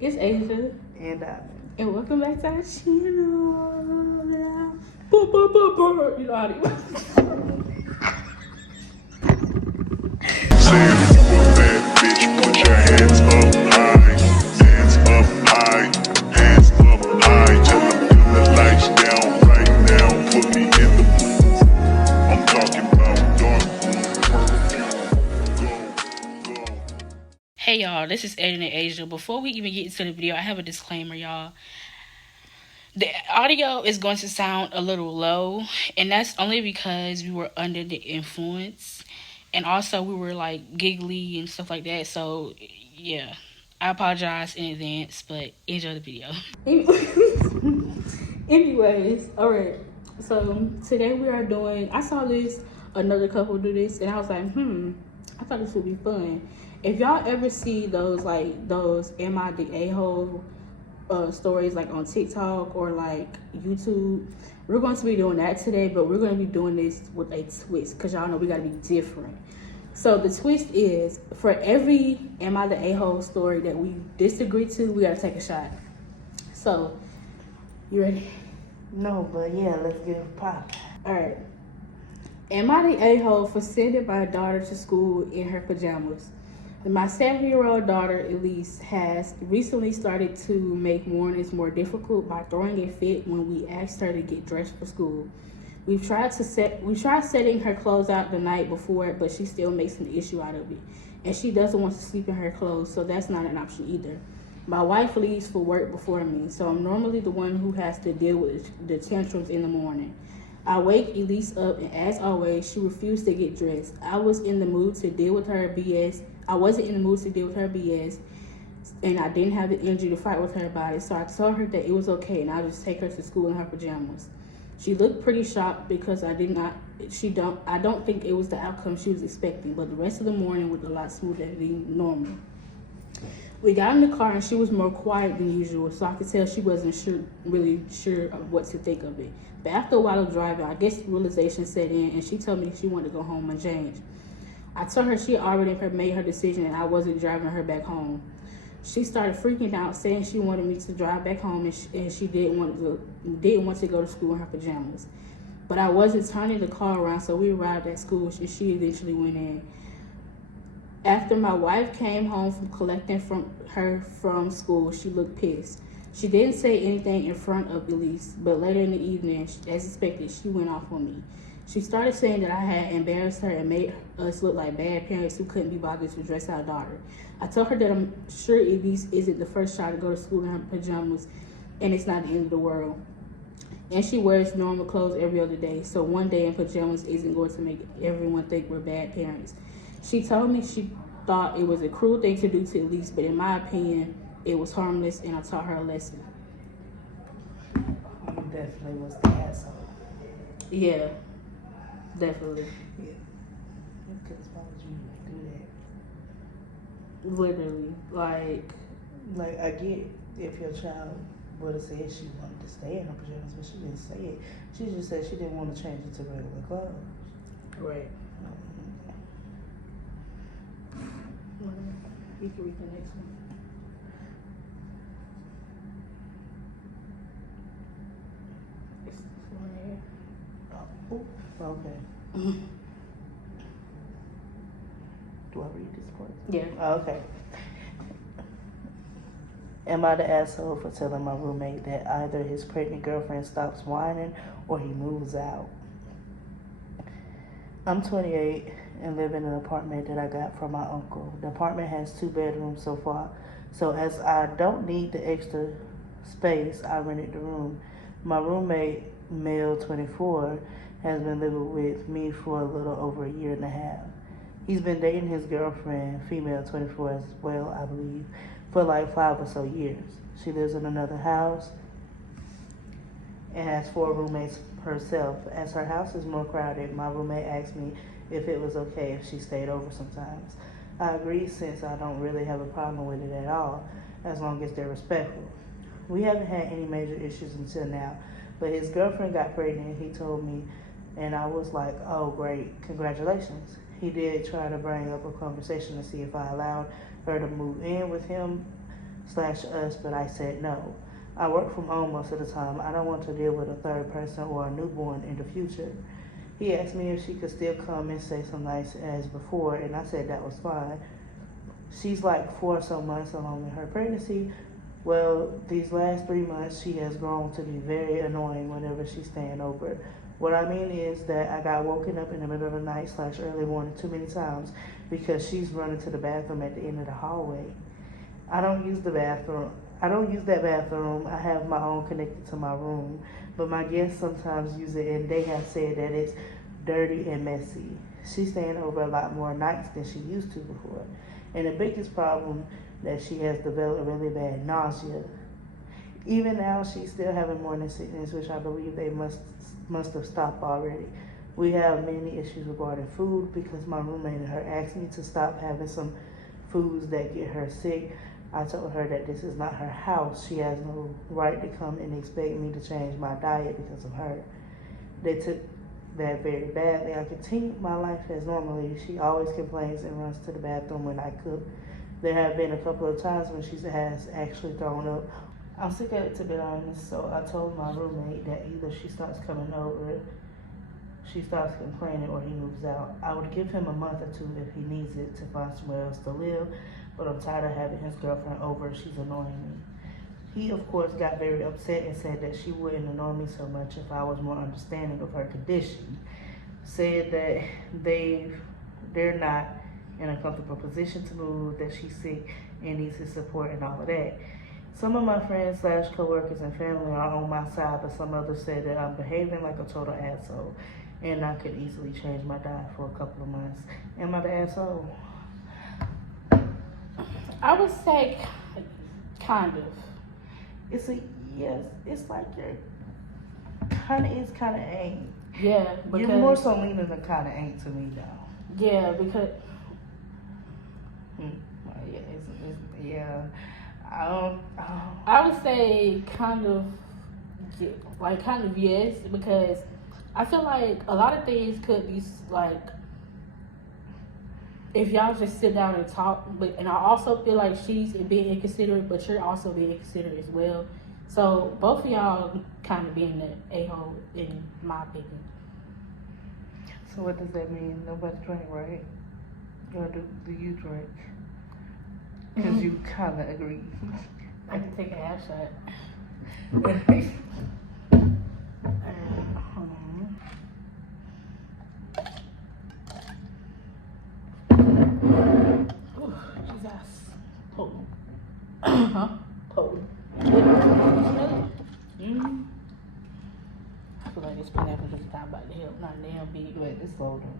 It's Asia. And And welcome back to our channel. You know how to Say if you a bad bitch, put your hands up high. Hands up high. Hands up high. Tell them dim the lights down right now. Put me in the mood. I'm talking about dark room perfume. Go, go. Hey y'all, this is Ed and Asia. Before we even get into the video, I have a disclaimer, y'all. The audio is going to sound a little low, and that's only because we were under the influence, and also we were like giggly and stuff like that. So yeah, I apologize in advance, but enjoy the video. Anyways, all right. So today we are doing. I saw this another couple do this, and I was like, I thought this would be fun. If y'all ever see those "Am I the A-hole" stories like on TikTok or like YouTube, we're going to be doing that today, but we're going to be doing this with a twist because y'all know we got to be different. So the twist is for every "Am I the A-hole" story that we disagree to, we got to take a shot. So, you ready? no, but yeah, let's get it pop. All right. Am I the a-hole for sending my daughter to school in her pajamas? My 7-year-old daughter, Elise, has recently started to make mornings more difficult by throwing a fit when we asked her to get dressed for school. We tried setting her clothes out the night before, but she still makes an issue out of it. And she doesn't want to sleep in her clothes, so that's not an option either. My wife leaves for work before me, so I'm normally the one who has to deal with the tantrums in the morning. I wake Elise up, and as always, she refused to get dressed. I wasn't in the mood to deal with her BS, and I didn't have the energy to fight with her about it, so I told her that it was okay, and I'd just take her to school in her pajamas. She looked pretty shocked because I don't think it was the outcome she was expecting, but the rest of the morning was a lot smoother than normal. We got in the car and she was more quiet than usual, so I could tell she wasn't really sure of what to think of it. But after a while of driving, I guess realization set in, and she told me she wanted to go home and change. I told her she had already made her decision and I wasn't driving her back home. She started freaking out, saying she wanted me to drive back home, and she didn't want to go to school in her pajamas. But I wasn't turning the car around, so we arrived at school and she eventually went in. After my wife came home from collecting from school, she looked pissed. She didn't say anything in front of Elise, but later in the evening, as expected, she went off on me. She started saying that I had embarrassed her and made us look like bad parents who couldn't be bothered to dress our daughter. I told her that I'm sure Elise isn't the first child to go to school in her pajamas, and it's not the end of the world. And she wears normal clothes every other day, so one day in pajamas isn't going to make everyone think we're bad parents. She told me she thought it was a cruel thing to do to Elise, but in my opinion, it was harmless, and I taught her a lesson. You definitely was the asshole. Yeah, definitely. Yeah. Because why would you do that? Literally, like, I get if your child would have said she wanted to stay in her pajamas, but she didn't say it. She just said she didn't want to change it to regular clothes. right. You can read the next one. It's this one here. Oh, okay. Do I read this part? Yeah. Oh, okay. Am I the asshole for telling my roommate that either his pregnant girlfriend stops whining or he moves out? I'm 28 and live in an apartment that I got from my uncle. The apartment has 2 bedrooms so far, so as I don't need the extra space, I rented the room. My roommate, male 24, has been living with me for a little over a year and a half. He's been dating his girlfriend, female 24 as well, I believe, for like 5 or so years. She lives in another house and has 4 roommates herself. As her house is more crowded, my roommate asked me if it was okay if she stayed over sometimes. I agreed since I don't really have a problem with it at all, as long as they're respectful. We haven't had any major issues until now, but his girlfriend got pregnant and he told me, and I was like, oh great, congratulations. He did try to bring up a conversation to see if I allowed her to move in with him, us, but I said no. I work from home most of the time. I don't want to deal with a third person or a newborn in the future. He asked me if she could still come and say some nice as before, and I said that was fine. She's like 4 or so months along in her pregnancy. Well, these last 3 months, she has grown to be very annoying whenever she's staying over. What I mean is that I got woken up in the middle of the night / early morning too many times because she's running to the bathroom at the end of the hallway. I don't use the bathroom. I don't use that bathroom. I have my own connected to my room, but my guests sometimes use it, and they have said that it's dirty and messy. She's staying over a lot more nights than she used to before. And the biggest problem that she has developed really bad nausea. Even now, she's still having morning sickness, which I believe they must have stopped already. We have many issues regarding food because my roommate and her asked me to stop having some foods that get her sick. I told her that this is not her house. She has no right to come and expect me to change my diet because of her. They took that very badly. I continued my life as normally. She always complains and runs to the bathroom when I cook. There have been a couple of times when she has actually thrown up. I'm sick of it, to be honest, so I told my roommate that either she starts coming over, she starts complaining, or he moves out. I would give him a month or 2 if he needs it to find somewhere else to live, but I'm tired of having his girlfriend over. She's annoying me. He, of course, got very upset and said that she wouldn't annoy me so much if I was more understanding of her condition. Said that they're not in a comfortable position to move, that she's sick and needs his support and all of that. Some of my friends / coworkers and family are on my side, but some others said that I'm behaving like a total asshole and I could easily change my diet for a couple of months. Am I the asshole? I would say kind of. It's a yes. It's like you're kind of is, kind of ain't. Yeah, because You're more so leaning than kind of ain't to me now. Yeah, because Yeah, yeah. I I would say kind of yes, because I feel like a lot of things could be like if y'all just sit down and talk. And I also feel like she's being inconsiderate, but you're also being inconsiderate as well. So both of y'all kind of being the a-hole in my opinion. So what does that mean? Nobody drink, right? Or do you drink? Because you kind of agree. I can take a half shot. Jesus. Potent. Huh? Potent. I feel like this pineapple just got about to help, not damn big. Wait, it's slow though.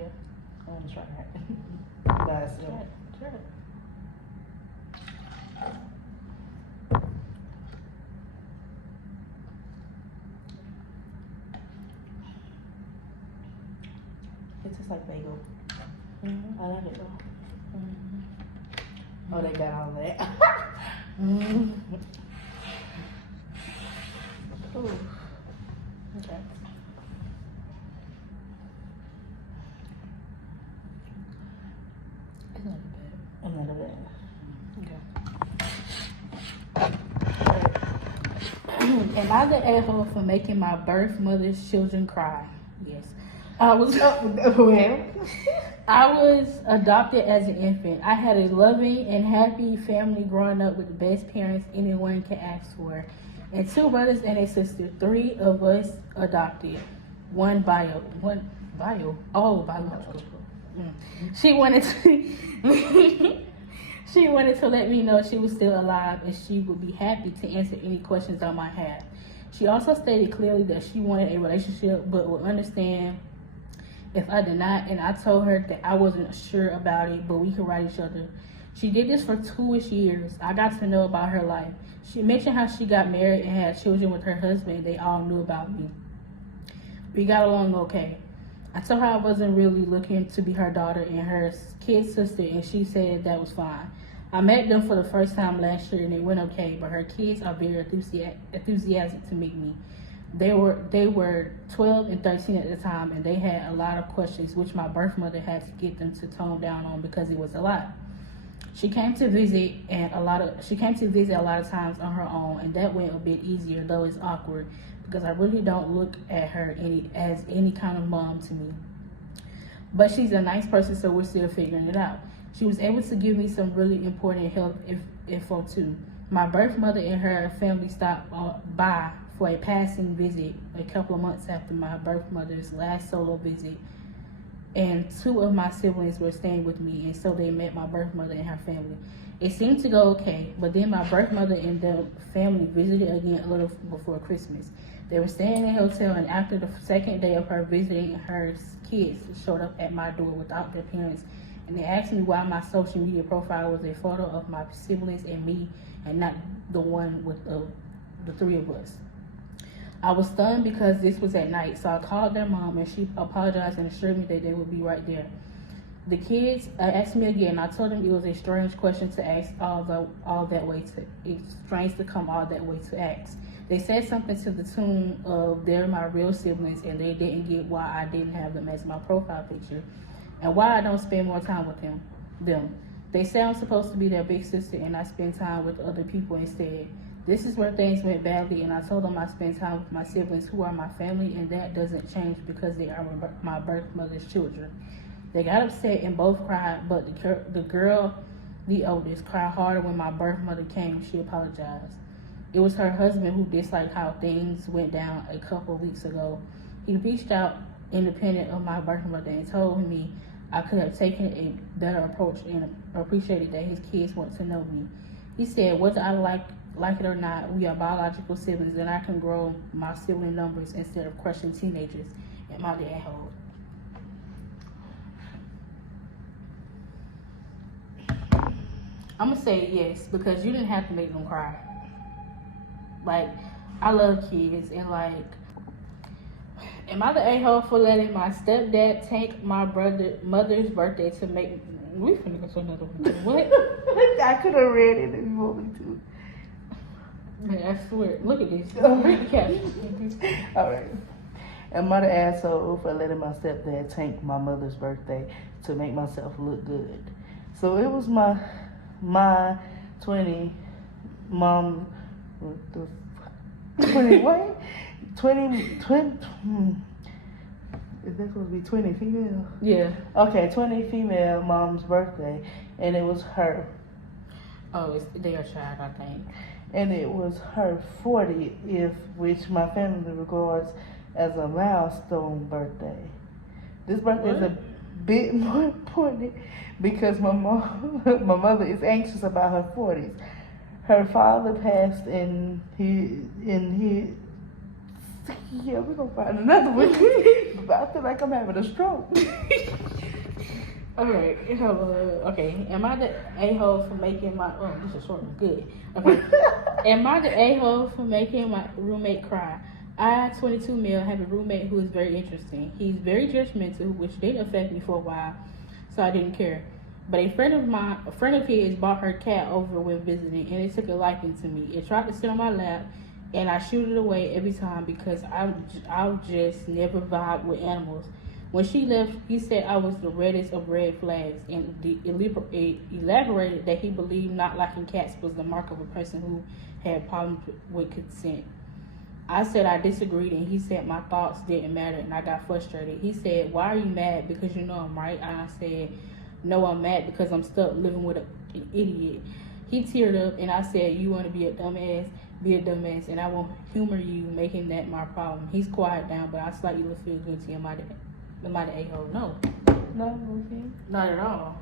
Yeah. I want to try that. By itself. Try it. It tastes like bagel. I like it though. Oh, they got all that. Ooh. Okay. It's not bad. Another bad. Okay. Am I the asshole for making my birth mother's children cry? Yes. I was adopted as an infant. I had a loving and happy family growing up with the best parents anyone can ask for. And 2 brothers and a sister. 3 of us adopted. One biological. She wanted to let me know she was still alive and she would be happy to answer any questions I might have. She also stated clearly that she wanted a relationship but would understand if I did not, and I told her that I wasn't sure about it, but we could write each other. She did this for 2-ish years. I got to know about her life. She mentioned how she got married and had children with her husband. They all knew about me. We got along okay. I told her I wasn't really looking to be her daughter and her kid sister, and she said that was fine. I met them for the first time last year, and it went okay, but her kids are very enthusiastic to meet me. They were 12 and 13 at the time, and they had a lot of questions, which my birth mother had to get them to tone down on because it was a lot. She came to visit a lot of times on her own, and that went a bit easier, though it's awkward because I really don't look at her as any kind of mom to me. But she's a nice person, so we're still figuring it out. She was able to give me some really important health info too. My birth mother and her family stopped by for a passing visit a couple of months after my birth mother's last solo visit, and 2 of my siblings were staying with me, and so they met my birth mother and her family. It seemed to go okay, but then my birth mother and the family visited again a little before Christmas. They were staying in a hotel, and after the second day of her visiting, her kids showed up at my door without their parents, and they asked me why my social media profile was a photo of my siblings and me and not the one with the 3 of us. I was stunned because this was at night, so I called their mom, and she apologized and assured me that they would be right there. The kids asked me again. I told them it was a strange question to ask strange to come all that way to ask. They said something to the tune of they're my real siblings, and they didn't get why I didn't have them as my profile picture, and why I don't spend more time with them. They say I'm supposed to be their big sister, and I spend time with other people instead. This is where things went badly, and I told them I spend time with my siblings who are my family, and that doesn't change because they are my birth mother's children. They got upset and both cried, but the girl, the oldest, cried harder when my birth mother came. She apologized. It was her husband who disliked how things went down a couple weeks ago. He reached out independent of my birth mother and told me I could have taken a better approach and appreciated that his kids want to know me. He said, whether I like it or not, we are biological siblings, and I can grow my sibling numbers instead of crushing teenagers at my dad hole. I'm gonna say yes, because you didn't have to make them cry. Like, I love kids, and like, am I the a-hole for letting my stepdad take my mother's birthday to make? We finna go to another one. What? I could have read it if you want me to. Man, I swear. Look at this. Read the caption. All right. Am I the asshole for letting my stepdad tank my mother's birthday to make myself look good? So it was my 20 mom. What the 20 what? 20. Is that supposed to be 20 female? Yeah. Okay, 20 female mom's birthday, and it was her. Oh, it's their child, I think. And it was her 40th, which my family regards as a milestone birthday. This birthday is a bit more important because my mother is anxious about her 40s. Her father passed in his yeah, we're gonna find another one. But I feel like I'm having a stroke. Alright, okay. Am I the a-hole for making my this is short and good. Okay. Am I the a-hole for making my roommate cry? I, 22 male, have a roommate who is very interesting. He's very judgmental, which did affect me for a while, so I didn't care. But a friend of his brought her cat over when visiting, and it took a liking to me. It tried to sit on my lap, and I shoot it away every time because I'll just never vibe with animals. When she left, he said I was the reddest of red flags, and elaborated that he believed not liking cats was the mark of a person who had problems with consent. I said I disagreed, and he said my thoughts didn't matter, and I got frustrated. He said, why are you mad? Because you know I'm right. And I said, no, I'm mad because I'm stuck living with an idiot. He teared up, and I said, you want to be a dumbass? Be a dumbass, and I won't humor you making that my problem. He's quiet down, but I slightly feel guilty. Am I the a-hole? No. No, okay. Not at all.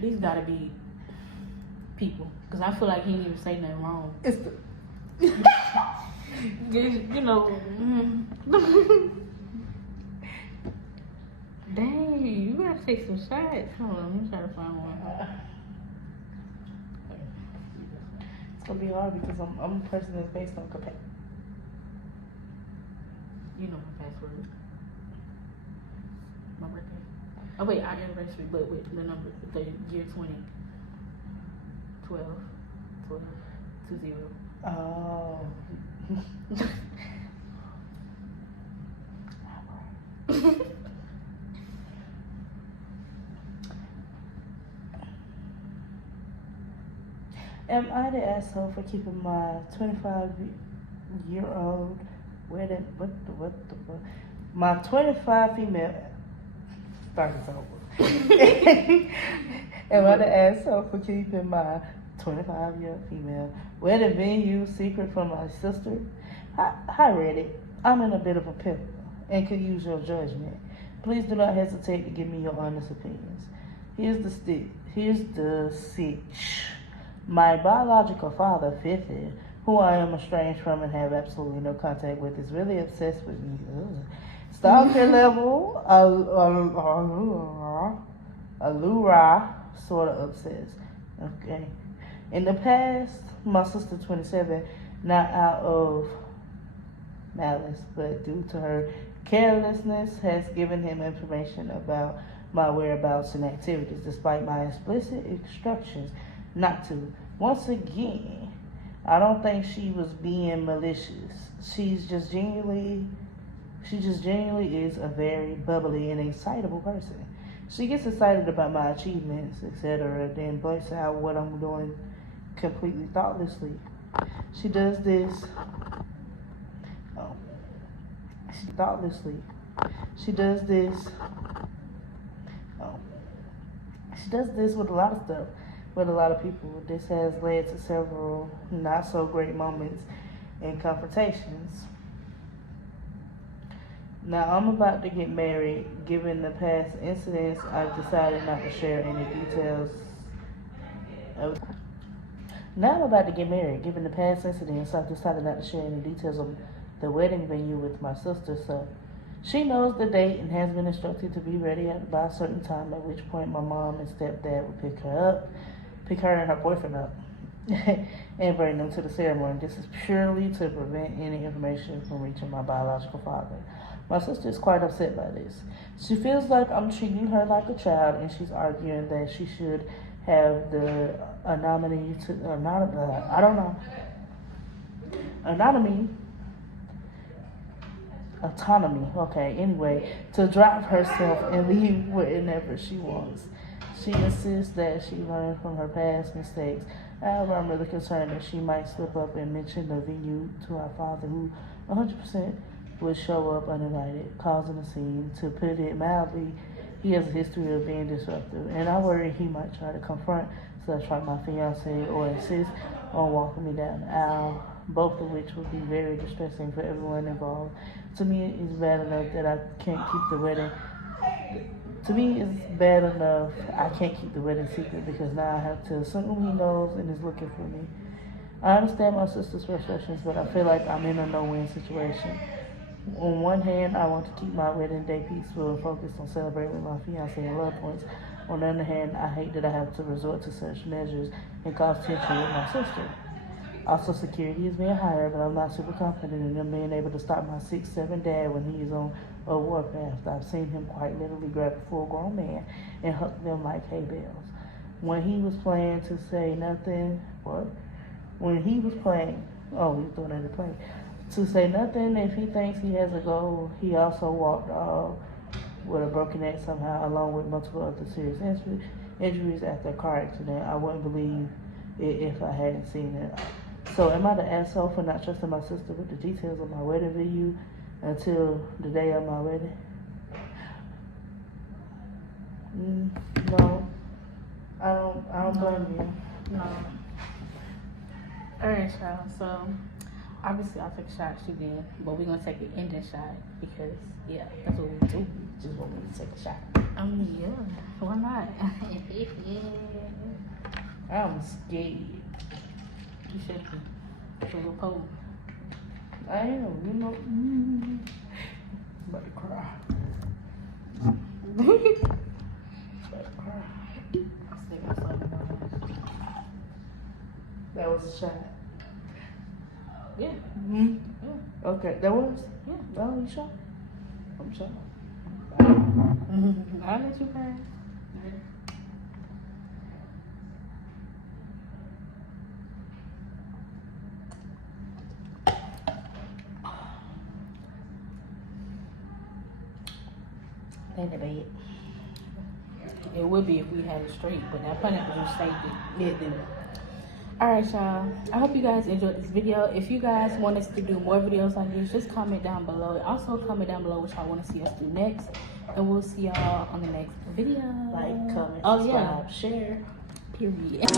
These gotta be people, because I feel like he didn't even say nothing wrong. It's the You know. Dang, you gotta take some shots. Hold on, let me try to find one. It's gonna be hard because I'm a person that's based on capacity. You know my password. My birthday. Oh wait, our anniversary, but with the number, the year 20. 12. 20. Oh. Am I the asshole for keeping my 25-year-old wedding? What? My 25 female. Start this over. Am I the asshole for keeping my 25-year-old female wedding venue secret from my sister? Hi, Reddit. I'm in a bit of a pickle and could use your judgment. Please do not hesitate to give me your honest opinions. Here's the sitch. My biological father, 50, who I am estranged from and have absolutely no contact with, is really obsessed with me. Stalker level, allura, sort of obsessed. Okay. In the past, my sister, 27, not out of malice, but due to her carelessness, has given him information about my whereabouts and activities, despite my explicit instructions not to. Once again, I don't think she was being malicious. She just genuinely is a very bubbly and excitable person. She gets excited about my achievements, etc., then blurts out what I'm doing completely thoughtlessly. She does this with a lot of stuff, with a lot of people. This has led to several not so great moments and confrontations. Now I'm about to get married. Given the past incidents, I've decided not to share any details of the wedding venue with my sister, so she knows the date and has been instructed to be ready by a certain time, at which point my mom and stepdad will pick her and her boyfriend up, and bring them to the ceremony. This is purely to prevent any information from reaching my biological father. My sister is quite upset by this. She feels like I'm treating her like a child, and she's arguing that she should have the autonomy, to drive herself and leave wherever she wants. She insists that she learned from her past mistakes. However, I'm really concerned that she might slip up and mention the venue to our father, who 100% would show up uninvited, causing a scene. To put it mildly, he has a history of being disruptive, and I worry he might try to confront / my fiance or insist on walking me down the aisle, both of which would be very distressing for everyone involved. To me, it's bad enough that I can't keep the wedding. I can't keep the wedding secret because now I have to assume he knows and is looking for me. I understand my sister's frustrations, but I feel like I'm in a no-win situation. On one hand, I want to keep my wedding day peaceful and focused on celebrating with my fiance and loved ones. On the other hand, I hate that I have to resort to such measures and cause tension with my sister. Also, security is being hired, but I'm not super confident in them being able to stop my 6'7" dad when he is on a warpath. I've seen him quite literally grab a full-grown man and huck them like hay bales. When he was planning to say nothing, he was throwing at the plate. To say nothing if he thinks he has a goal, he also walked off with a broken neck somehow, along with multiple other serious injuries after a car accident. I wouldn't believe it if I hadn't seen it. So am I the asshole for not trusting my sister with the details of my wedding venue until the day of my wedding? No, I don't blame you. No. Alright, y'all. So obviously I'll take a shot, she did, but we're gonna take an ending shot because that's what we do. Just want me to take a shot. Why not? I'm scared. You should be. It's a little pole. I am, I'm about to cry. That was a shot. Yeah. Mm-hmm. Yeah. Okay, that was? Yeah. Oh, you sure? I'm sure. I'll let you cry. Ain't it bad? It would be if we had it straight, but that pineapple juice saved it. Alright, y'all. I hope you guys enjoyed this video. If you guys want us to do more videos like this, just comment down below. Also, comment down below what y'all want to see us do next. And we'll see y'all on the next video. Like, comment, subscribe, share. Period.